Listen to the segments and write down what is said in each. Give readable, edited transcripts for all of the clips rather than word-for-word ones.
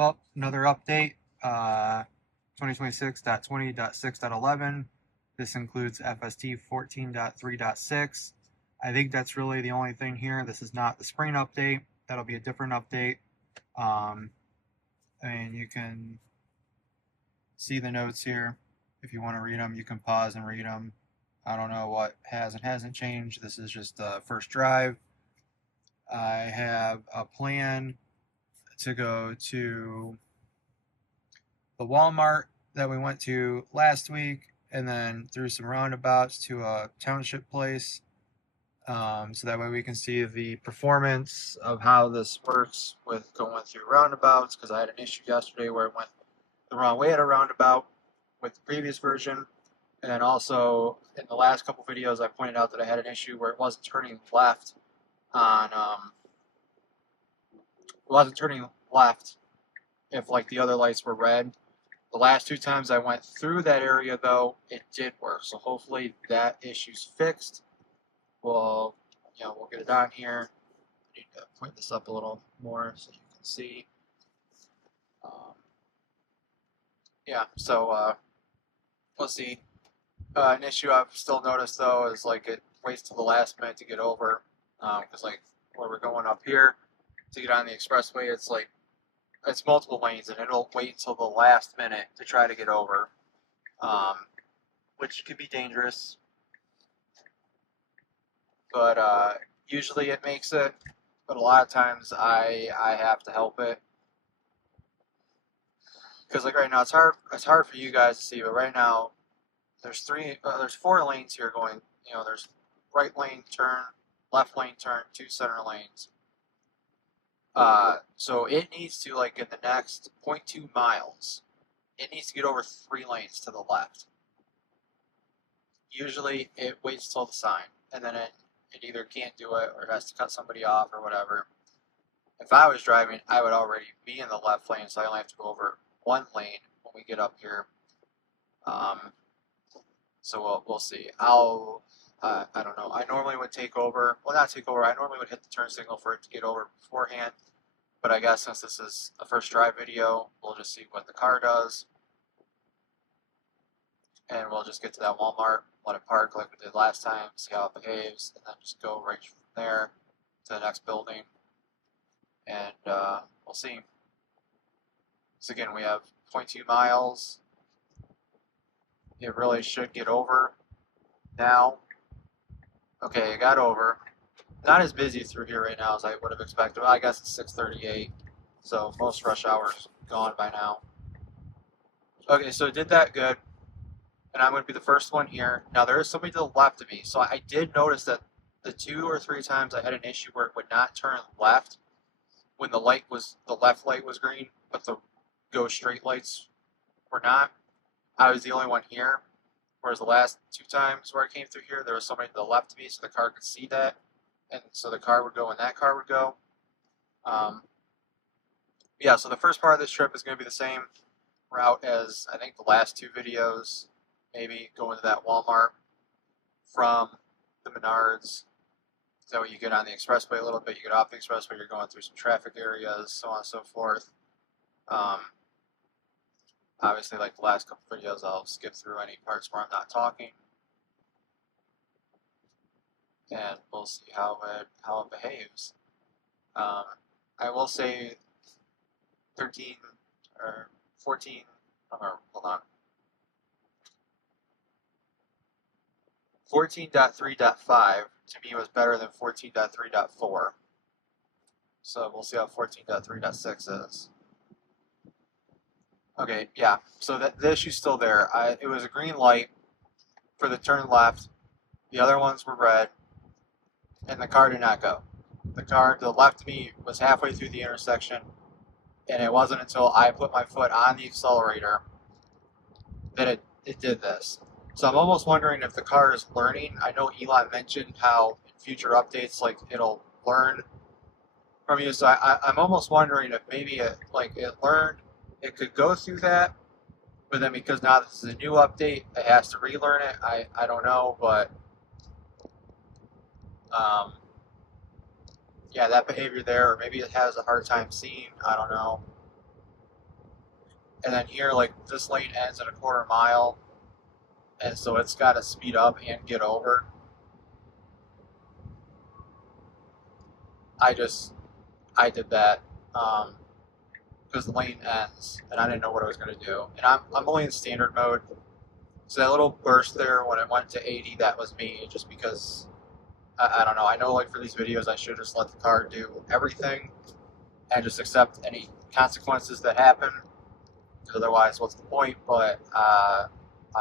Oh, another update. 2026.20.6.11. This includes FSD 14.3.6. I think that's really the only thing here. This is not the spring update. That'll be a different update. And you can see the notes here. If you want to read them, you can pause and read them. I don't know what has and hasn't changed. This is just the first drive. I have a plan to go to the Walmart that we went to last week, and then through some roundabouts to a township place. So that way we can see the performance of how this works with going through roundabouts, because I had an issue yesterday where it went the wrong way at a roundabout with the previous version. And then also in the last couple videos I pointed out that I had an issue where it wasn't turning left on if like the other lights were red. The last two times I went through that area though, it did work. So hopefully that issue's fixed. We'll get it on here. I need to point this up a little more so you can see. Yeah, so we'll see. An issue I've still noticed though is like it waits till the last minute to get over. Because like where we're going up here to get on the expressway, it's multiple lanes and it'll wait until the last minute to try to get over, which could be dangerous. But usually it makes it. But a lot of times I have to help it. Because like right now it's hard for you guys to see, but right now there's four lanes here going. There's right lane turn, left lane turn, two center lanes. So it needs to, like in the next 0.2 miles, it needs to get over 3 lanes to the left. Usually it waits till the sign, and then it either can't do it or it has to cut somebody off or whatever. If I was driving, I would already be in the left lane, so I only have to go over 1 lane when we get up here. So we'll see. I don't know. I normally would take over. Well, not take over. I normally would hit the turn signal for it to get over beforehand. But I guess since this is a first drive video, we'll just see what the car does. And we'll just get to that Walmart, let it park like we did last time, see how it behaves, and then just go right from there to the next building. And we'll see. So again, we have 0.2 miles. It really should get over now. Okay, it got over. Not as busy through here right now as I would have expected. Well, I guess it's 6:38, so most rush hours gone by now. Okay, so it did that good, and I'm going to be the first one here. Now there is somebody to the left of me, so I did notice that the 2 or 3 times I had an issue where it would not turn left when the left light was green, but the go straight lights were not. I was the only one here, whereas the last 2 times where I came through here, there was somebody to the left of me, so the car could see that. And so the car would go and that car would go. Yeah, so the first part of this trip is going to be the same route as I think the last 2 videos. Maybe go into that Walmart from the Menards. So you get on the expressway a little bit, you get off the expressway, you're going through some traffic areas, so on and so forth. Obviously, like the last couple videos, I'll skip through any parts where I'm not talking. And we'll see how it behaves. I will say 13 or 14. Hold on. 14.3.5 to me was better than 14.3.4. So we'll see how 14.3.6 is. Okay, yeah. So the issue's still there. It was a green light for the turn left. The other ones were red. And the car did not go. The car to the left of me was halfway through the intersection, and it wasn't until I put my foot on the accelerator that it did this. So I'm almost wondering if the car is learning. I know Elon mentioned how in future updates, like it'll learn from you. So I'm almost wondering if maybe it learned, it could go through that, but then because now this is a new update, it has to relearn it. I don't know, but yeah, that behavior there, or maybe it has a hard time seeing, I don't know. and then here, like, this lane ends at a quarter mile, and so it's got to speed up and get over. I did that because the lane ends, and I didn't know what I was going to do. And I'm only in standard mode, so that little burst there when it went to 80, that was me, just because, I don't know. I know, like, for these videos, I should just let the car do everything and just accept any consequences that happen. Otherwise, what's the point? But I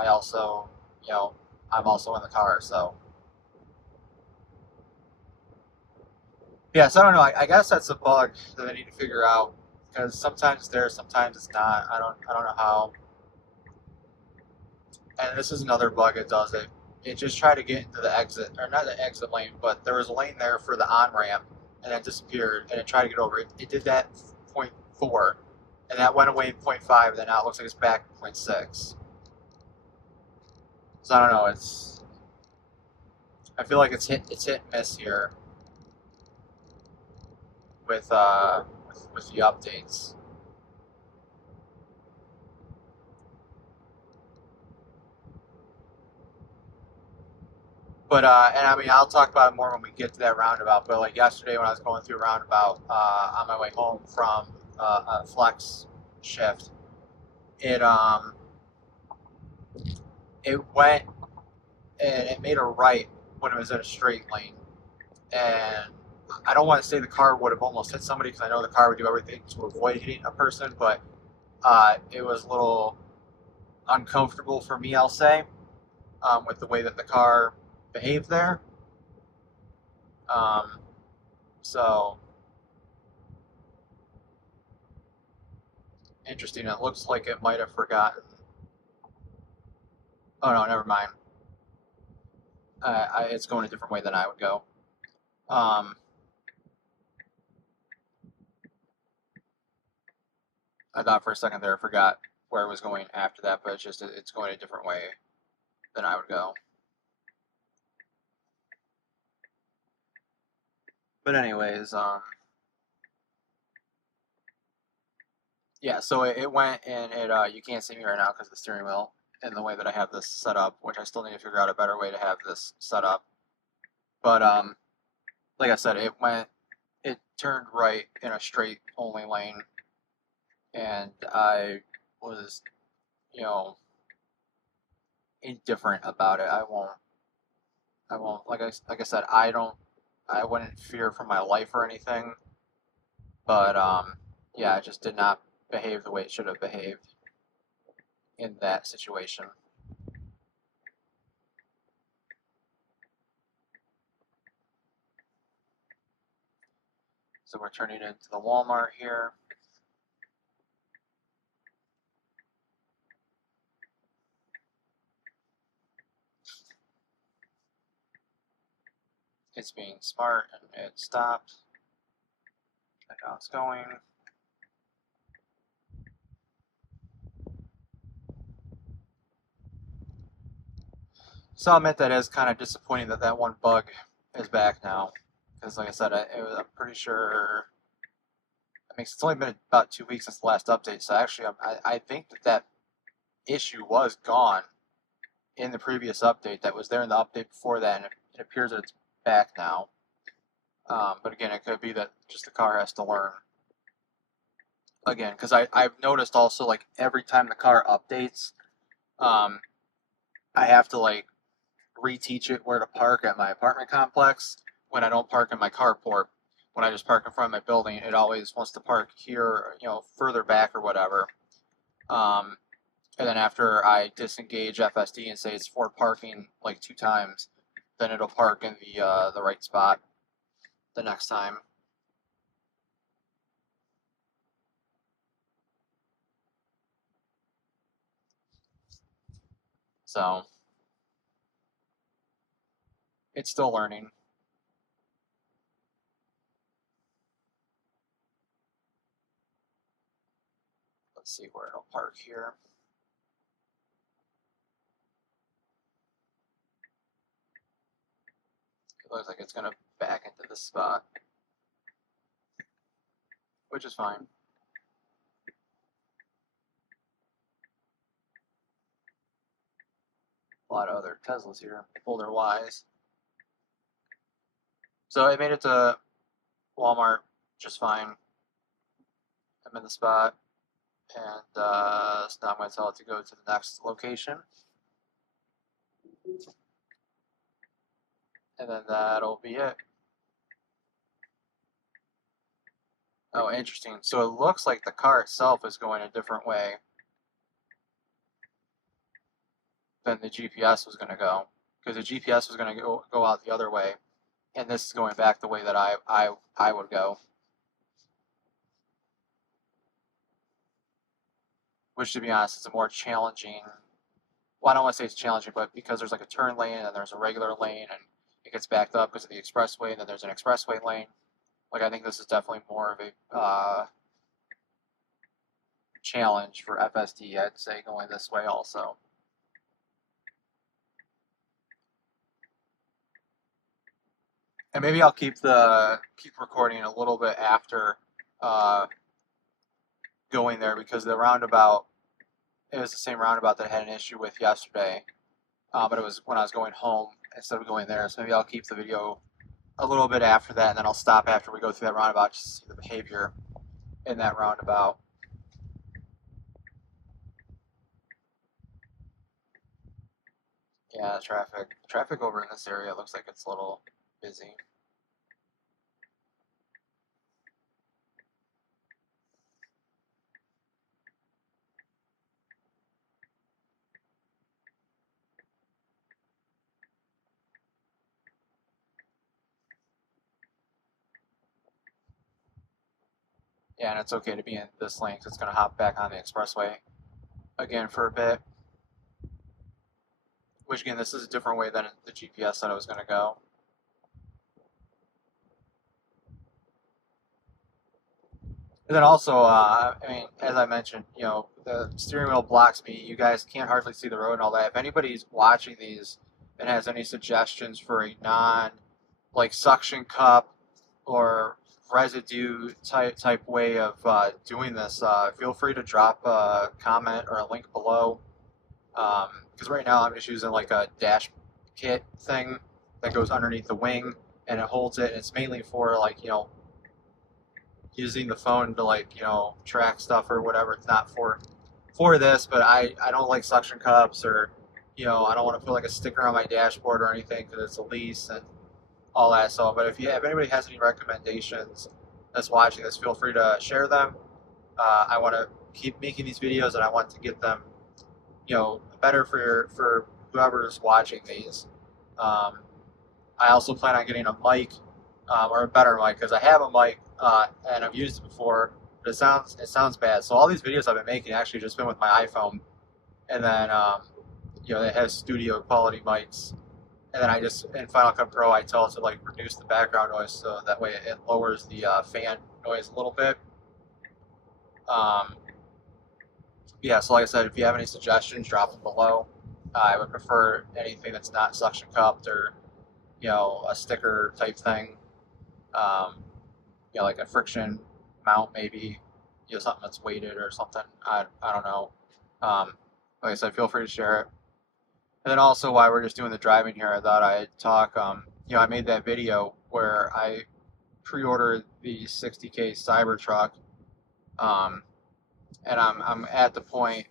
also, I'm also in the car, so yeah. So I don't know. I guess that's a bug that I need to figure out because sometimes it's there, sometimes it's not. I don't know how. And this is another bug. It does it. It just tried to get into the exit, or not the exit lane, but there was a lane there for the on ramp, and it disappeared. And it tried to get over it. It did that 0.4, and that went away in 0.5. And then now it looks like it's back in 0.6. So I don't know. I feel like it's hit and miss here with with the updates. But and I mean, I'll talk about it more when we get to that roundabout. But like yesterday, when I was going through a roundabout on my way home from a flex shift, it it went and it made a right when it was in a straight lane, and I don't want to say the car would have almost hit somebody because I know the car would do everything to avoid hitting a person, but it was a little uncomfortable for me, I'll say, with the way that the car behaved there. Um, so interesting. It looks like it might have forgotten. Oh no, never mind. It's going a different way than I would go. Um, I thought for a second there I forgot where it was going after that, but it's going a different way than I would go. But anyways, yeah. So it went and you can't see me right now because of the steering wheel and the way that I have this set up, which I still need to figure out a better way to have this set up. But like I said, it turned right in a straight only lane, and I was, you know, indifferent about it. I won't like I said, I wouldn't fear for my life or anything, but yeah, it just did not behave the way it should have behaved in that situation. So we're turning into the Walmart here. It's being smart and it stopped. And now it's going. So I'll admit that is kind of disappointing that that one bug is back now. Because like I said, I'm pretty sure. I mean, it's only been about 2 weeks since the last update. So actually, I think that issue was gone in the previous update. That was there in the update before that, and it appears that it's back now. But again, it could be that just the car has to learn again. Because I've noticed also, like, every time the car updates, um, I have to like reteach it where to park at my apartment complex when I don't park in my carport. When I just park in front of my building, it always wants to park here, further back or whatever. Um, and then after I disengage FSD and say it's for parking like 2 times, then it'll park in the right spot the next time. So it's still learning. Let's see where it'll park here. It looks like it's gonna back into this spot, which is fine. lot of other Teslas here, older Ys. So I made it to Walmart just fine. I'm in the spot, and so now I'm going to tell it to go to the next location. And then that'll be it. Oh, interesting. So it looks like the car itself is going a different way than the GPS was going to go. Because the GPS was going to go out the other way. And this is going back the way that I would go. Which, to be honest, is a more challenging... Well, I don't want to say it's challenging, but because there's like a turn lane and there's a regular lane and it gets backed up because of the expressway and then there's an expressway lane. Like, I think this is definitely more of a challenge for FSD, I'd say, going this way also. And maybe I'll keep recording a little bit after going there, because the roundabout, it was the same roundabout that I had an issue with yesterday, but it was when I was going home instead of going there. So maybe I'll keep the video a little bit after that, and then I'll stop after we go through that roundabout just to see the behavior in that roundabout. Yeah, traffic over in this area looks like it's a little busy. Yeah, and it's okay to be in this lane because it's going to hop back on the expressway again for a bit. Which, again, this is a different way than the GPS said I was going to go. And then also, I mean, as I mentioned, you know, the steering wheel blocks me. You guys can't hardly see the road and all that. If anybody's watching these and has any suggestions for a like suction cup or residue type way of doing this, feel free to drop a comment or a link below. Because right now I'm just using like a dash kit thing that goes underneath the wing and it holds it. And it's mainly for, like, you know, using the phone to, like, you know, track stuff or whatever. It's not for this, but I don't like suction cups, or, you know, I don't want to put like a sticker on my dashboard or anything because it's a lease and all that. So, but if anybody has any recommendations that's watching this, feel free to share them. I want to keep making these videos, and I want to get them, you know, better for whoever's watching these. I also plan on getting a mic, or a better mic, because I have a mic and I've used it before, but it sounds bad. So all these videos I've been making actually just been with my iPhone, and then you know, it has studio quality mics. And then I just, in Final Cut Pro, I tell it to like reduce the background noise, so that way it lowers the fan noise a little bit. Yeah, so like I said, if you have any suggestions, drop them below. I would prefer anything that's not suction cupped, or, you know, a sticker type thing. You know, like a friction mount, maybe, you know, something that's weighted or something. I don't know. Like I said, feel free to share it. And then also, while we're just doing the driving here, I thought I'd talk. You know, I made that video where I pre-ordered the 60K Cybertruck, and I'm at the point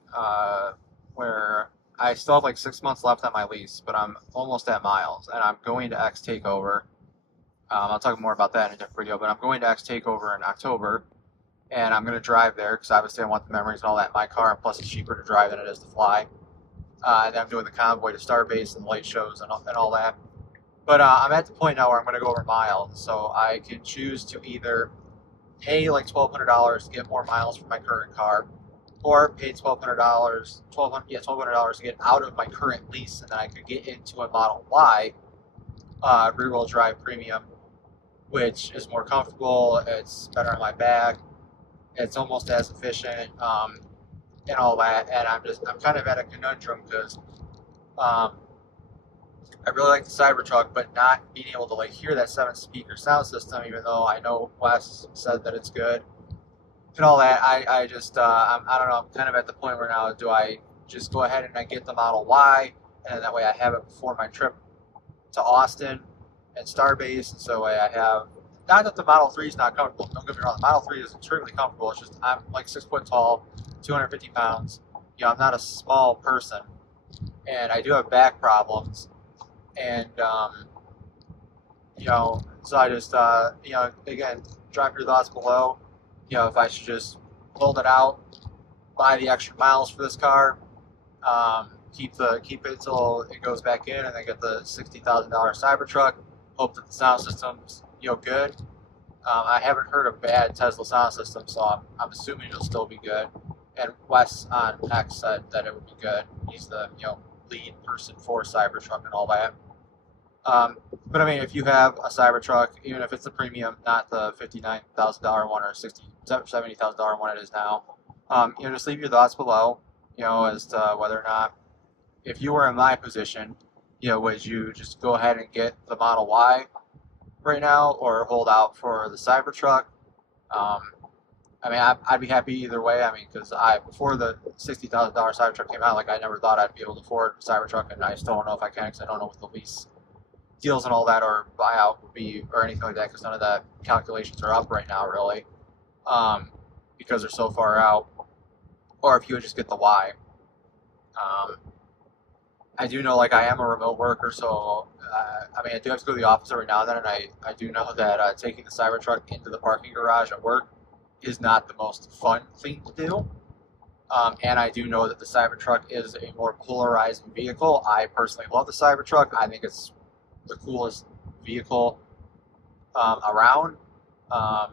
where I still have like 6 months left on my lease, but I'm almost at miles, and I'm going to X Takeover. I'll talk more about that in a different video, but I'm going to X Takeover in October, and I'm going to drive there because obviously I want the memories and all that in my car, and plus it's cheaper to drive than it is to fly. And then I'm doing the convoy to Starbase and the light shows and all that. But I'm at the point now where I'm going to go over miles, so I can choose to either pay like $1,200 to get more miles from my current car, or pay $1,200 to get out of my current lease, and then I could get into a Model Y rear-wheel drive premium, which is more comfortable, it's better on my back, it's almost as efficient, and all that. And I'm kind of at a conundrum because I really like the Cybertruck, but not being able to like hear that 7-speaker sound system, even though I know Wes said that it's good and all that. I don't know, I'm kind of at the point where now, do I just go ahead and I get the Model Y and that way I have it before my trip to Austin and Starbase, and so I have, not that the Model 3 is not comfortable, don't get me wrong, the Model 3 is extremely comfortable, it's just I'm like 6 foot tall, 250 pounds, I'm not a small person, and I do have back problems, and so I just again, drop your thoughts below, if I should just hold it out, buy the extra miles for this car, keep it till it goes back in, and then get the $60,000 Cybertruck. Hope that the sound system's good. I haven't heard a bad Tesla sound system, so I'm assuming it'll still be good. And Wes on X said that it would be good. He's the lead person for Cybertruck and all that. But I mean, if you have a Cybertruck, even if it's a premium, not the $59,000 one or $70,000 one it is now, just leave your thoughts below. As to whether or not, if you were in my position, would you just go ahead and get the Model Y right now, or hold out for the Cybertruck? I mean, I'd be happy either way. I mean, because before the $60,000 Cybertruck came out, like, I never thought I'd be able to afford a Cybertruck, and I still don't know if I can, because I don't know what the lease deals and all that, or buyout would be, or anything like that, because none of the calculations are up right now, really, because they're so far out. Or if you would just get the Y. I do know, like, I am a remote worker, so I mean, I do have to go to the office every now and then, and I do know that taking the Cybertruck into the parking garage at work is not the most fun thing to do. And I do know that the Cybertruck is a more polarizing vehicle. I personally love the Cybertruck. I think it's the coolest vehicle around. My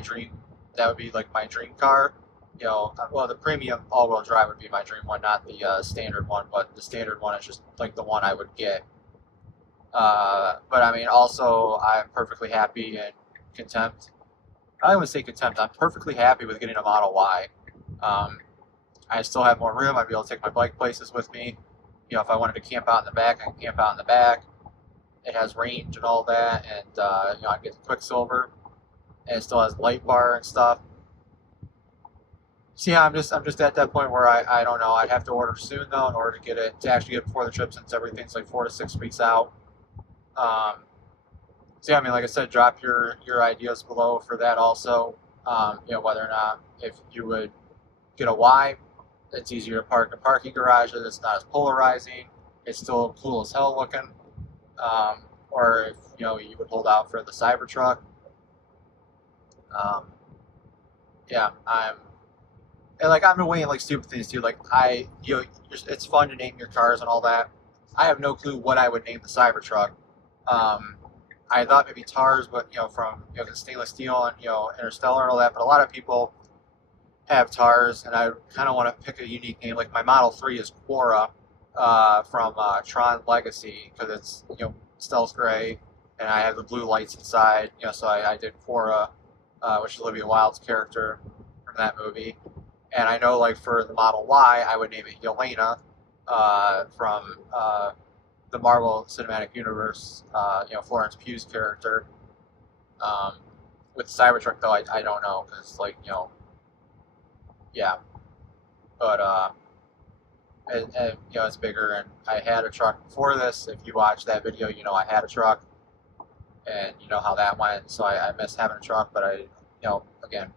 dream, that would be like my dream car. Well, the premium all-wheel drive would be my dream one, not the standard one, but the standard one is just like the one I would get. But I mean, also, I'm perfectly happy and content. I don't even say contempt. I'm perfectly happy with getting a Model Y. I still have more room. I'd be able to take my bike places with me. If I wanted to camp out in the back, I can camp out in the back. It has range and all that, and I get the Quicksilver, and it still has light bar and stuff. So yeah, I'm just at that point where I don't know. I'd have to order soon though in order to actually get it before the trip, since everything's like 4 to 6 weeks out. So yeah, I mean, like I said, drop your ideas below for that also. Whether or not, if you would get a Y, it's easier to park in parking garages. It's not as polarizing. It's still cool as hell looking. Or if you would hold out for the Cybertruck. Yeah, I've been weighing like stupid things too. Like it's fun to name your cars and all that. I have no clue what I would name the Cybertruck. I thought maybe TARS, but from the stainless steel and Interstellar and all that. But a lot of people have TARS, and I kind of want to pick a unique name. Like my Model 3 is Quora from Tron Legacy, because it's stealth gray, and I have the blue lights inside. So I did Quora, which is Olivia Wilde's character from that movie. And I know, like, for the Model Y, I would name it Yelena from the Marvel Cinematic Universe, Florence Pugh's character. With Cybertruck, though, I don't know, because, like, yeah. But, it's bigger, and I had a truck before this. If you watch that video, I had a truck, and you know how that went, so I miss having a truck, but again,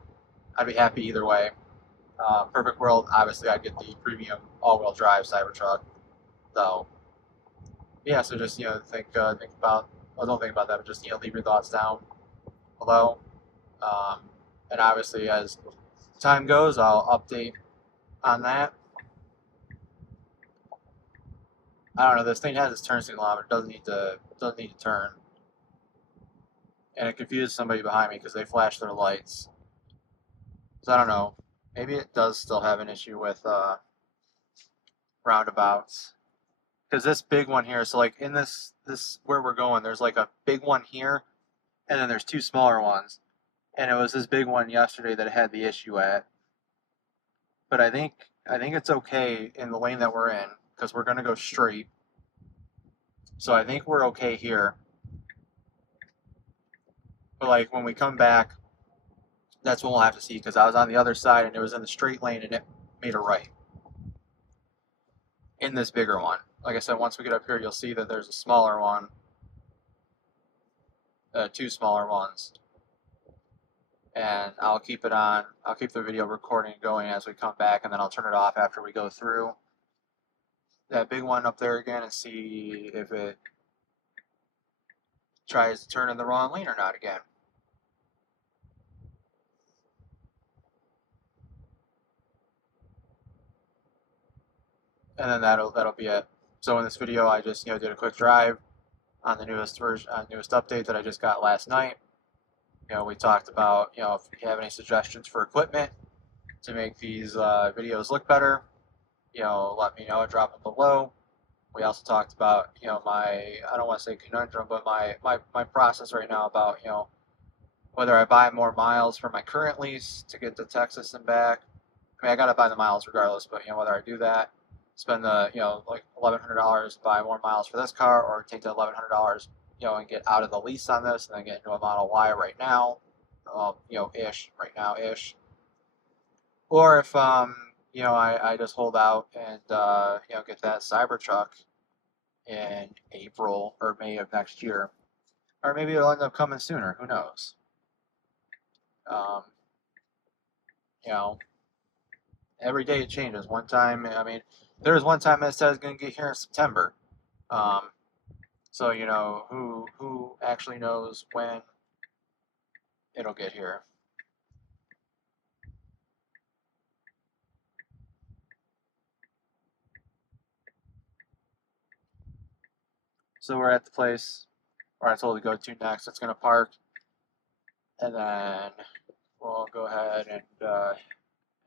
I'd be happy either way. Perfect world, obviously I'd get the premium all-wheel drive Cybertruck. So yeah, so just think about, well, don't think about that, but just leave your thoughts down below. And obviously as time goes, I'll update on that. I don't know, this thing has its turn signal on, but it doesn't need to turn. And it confused somebody behind me because they flashed their lights. So I don't know. Maybe it does still have an issue with roundabouts. Because this big one here, so like in this where we're going, there's like a big one here, and then there's two smaller ones. And it was this big one yesterday that it had the issue at. But I think it's okay in the lane that we're in, because we're gonna go straight. So I think we're okay here. But like when we come back, that's when we'll have to see, because I was on the other side and it was in the straight lane and it made a right. in this bigger one. Like I said, once we get up here, you'll see that there's a smaller one, two smaller ones, and I'll keep it on. I'll keep the video recording going as we come back, and then I'll turn it off after we go through that big one up there again and see if it tries to turn in the wrong lane or not again. And then that'll be it. So in this video, I just did a quick drive on the newest version, newest update that I just got last night. We talked about if you have any suggestions for equipment to make these videos look better, let me know. Drop them below. We also talked about my, I don't want to say conundrum, but my process right now about whether I buy more miles for my current lease to get to Texas and back. I mean, I gotta buy the miles regardless, but whether I do that, spend the like $1,100 to buy more miles for this car, or take the $1,100 and get out of the lease on this and then get into a Model Y right now, ish right now ish, or if I just hold out and get that Cybertruck in April or May of next year, or maybe it'll end up coming sooner. Who knows? Um, you know, every day it changes. One time, I mean, there was one time it said it's going to get here in September. Um, so who actually knows when it'll get here? So we're at the place where I told to go to next. It's going to park, and then we'll go ahead and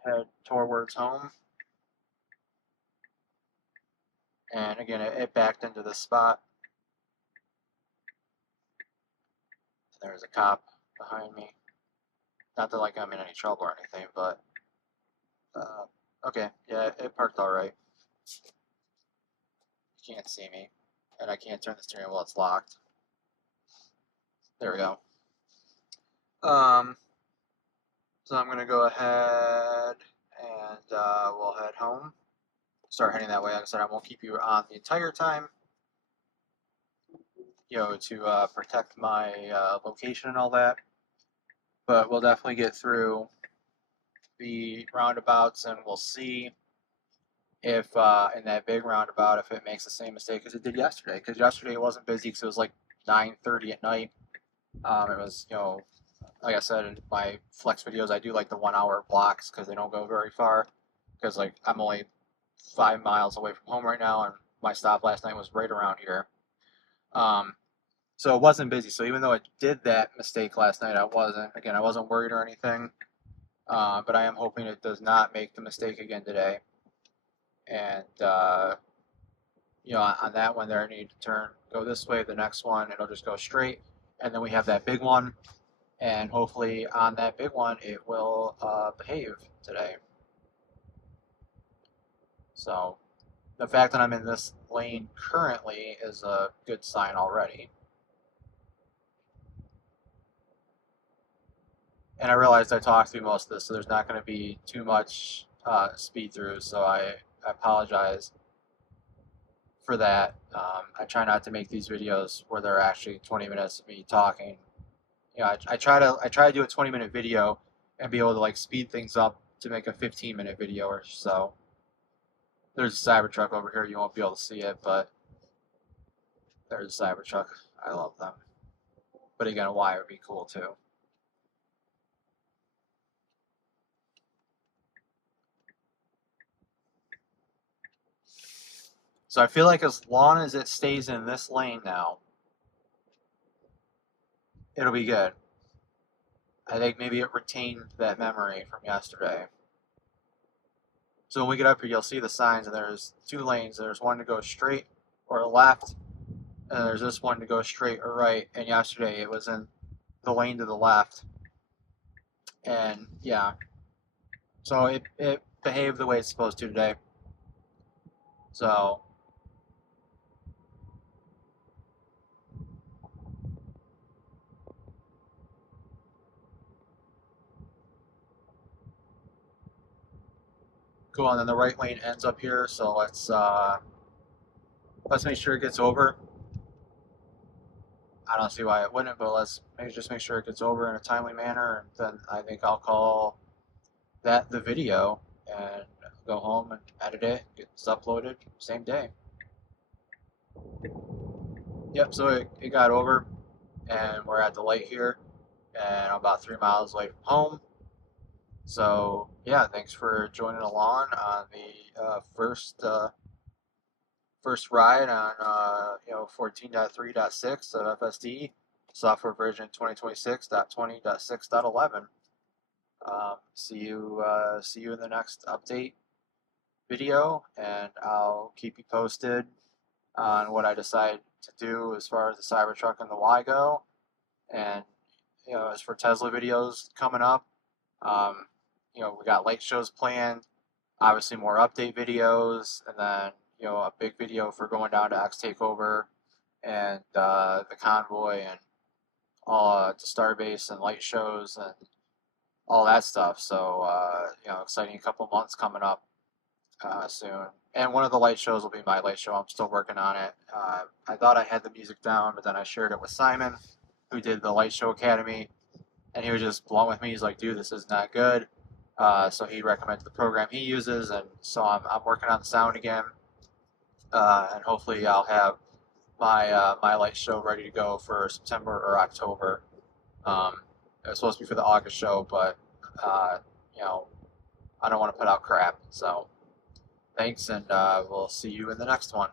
head towards home. And again, it backed into this spot. There's a cop behind me. Not that like I'm in any trouble or anything, but okay, yeah, it parked all right. You can't see me, and I can't turn the steering wheel. It's locked. There we go. So I'm gonna go ahead and we'll head home. Start heading that way. Like I said, I won't keep you on the entire time, to protect my location and all that. But we'll definitely get through the roundabouts, and we'll see if in that big roundabout if it makes the same mistake as it did yesterday. Because yesterday it wasn't busy because it was like 9:30 at night. It was like I said in my flex videos, I do like the 1 hour blocks because they don't go very far. Because like I'm only 5 miles away from home right now, and my stop last night was right around here. So it wasn't busy. So even though I did that mistake last night, I wasn't worried or anything. But I am hoping it does not make the mistake again today. And on that one there, I need to go this way. The next one, it'll just go straight, and then we have that big one, and hopefully on that big one, it will behave today. So the fact that I'm in this lane currently is a good sign already. And I realized I talked through most of this, so there's not going to be too much speed through, so I apologize for that. I try not to make these videos where they're actually 20 minutes of me talking. I try to do a 20-minute video and be able to like speed things up to make a 15-minute video or so. There's a Cybertruck over here. You won't be able to see it, but there's a Cybertruck. I love them. But again, a Y would be cool too. So I feel like as long as it stays in this lane now, it'll be good. I think maybe it retained that memory from yesterday. So when we get up here, you'll see the signs, and there's two lanes. There's one to go straight or left, and there's this one to go straight or right. And yesterday it was in the lane to the left. And yeah, so it behaved the way it's supposed to today. So Cool, and then the right lane ends up here, so let's make sure it gets over. I don't see why it wouldn't, but let's just make sure it gets over in a timely manner, and then I think I'll call that the video and go home and edit it, get this uploaded same day. Yep, so it got over, and we're at the light here, and I'm about 3 miles away from home. So yeah, thanks for joining along on the first ride on 14.3.6 of FSD software version 2026.20.6.11. See you in the next update video, and I'll keep you posted on what I decide to do as far as the Cybertruck and the Y go. And as for Tesla videos coming up, we got light shows planned, obviously more update videos, and then a big video for going down to X Takeover and the convoy and all to Starbase and light shows and all that stuff. So exciting couple months coming up soon. And one of the light shows will be my light show. I'm still working on it. I thought I had the music down, but then I shared it with Simon, who did the Light Show Academy, and he was just blunt with me. He's like, "Dude, this is not good." So he recommended the program he uses, and so I'm working on the sound again, and hopefully I'll have my light show ready to go for September or October. It was supposed to be for the August show, but I don't want to put out crap. So thanks, and we'll see you in the next one.